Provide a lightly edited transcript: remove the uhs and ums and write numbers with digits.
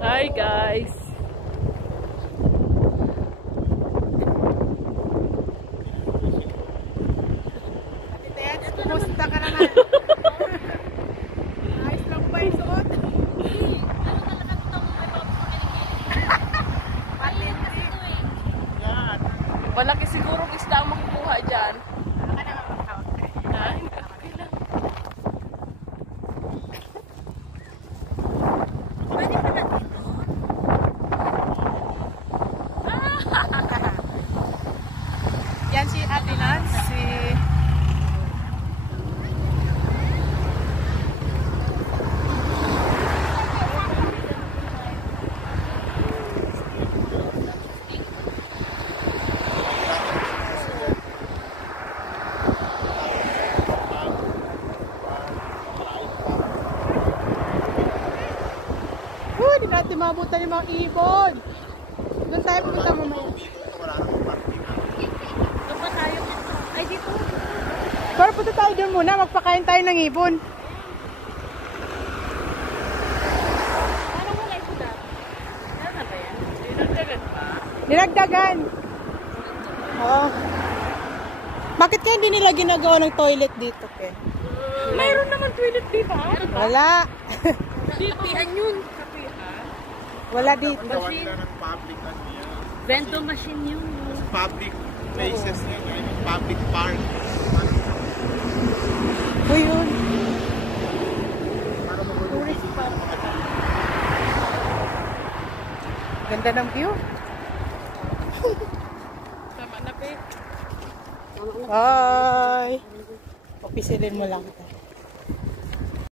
Hi guys. Kumusta ka naman? Ayos lang ba yung suot? Malaki siguro isda ang makukuha dyan. Yan si Ate Nancy. Hindi natin mabutan yung mga ibon. Doon tayo pumunta mamaya. Doon ba tayo? Ay, dito. Pero punta tayo doon muna. Magpakain tayo ng ibon. Parang wala ito na. Ano na ba yan? Dinagdagan pa? Dinagdagan. Oo. Bakit kaya hindi nila ginagawa ng toilet dito, Ken? Mayroon naman toilet, di ba? Wala. Kapihan yun. Kapihan? Wala dito. Gawa nila ng public ano yan. Vento machine yun. Public places yan. Yung public park. O yun. Para mag-tourist park. Ganda ng view. Tama na, pe. Bye. Opisilin mo lang.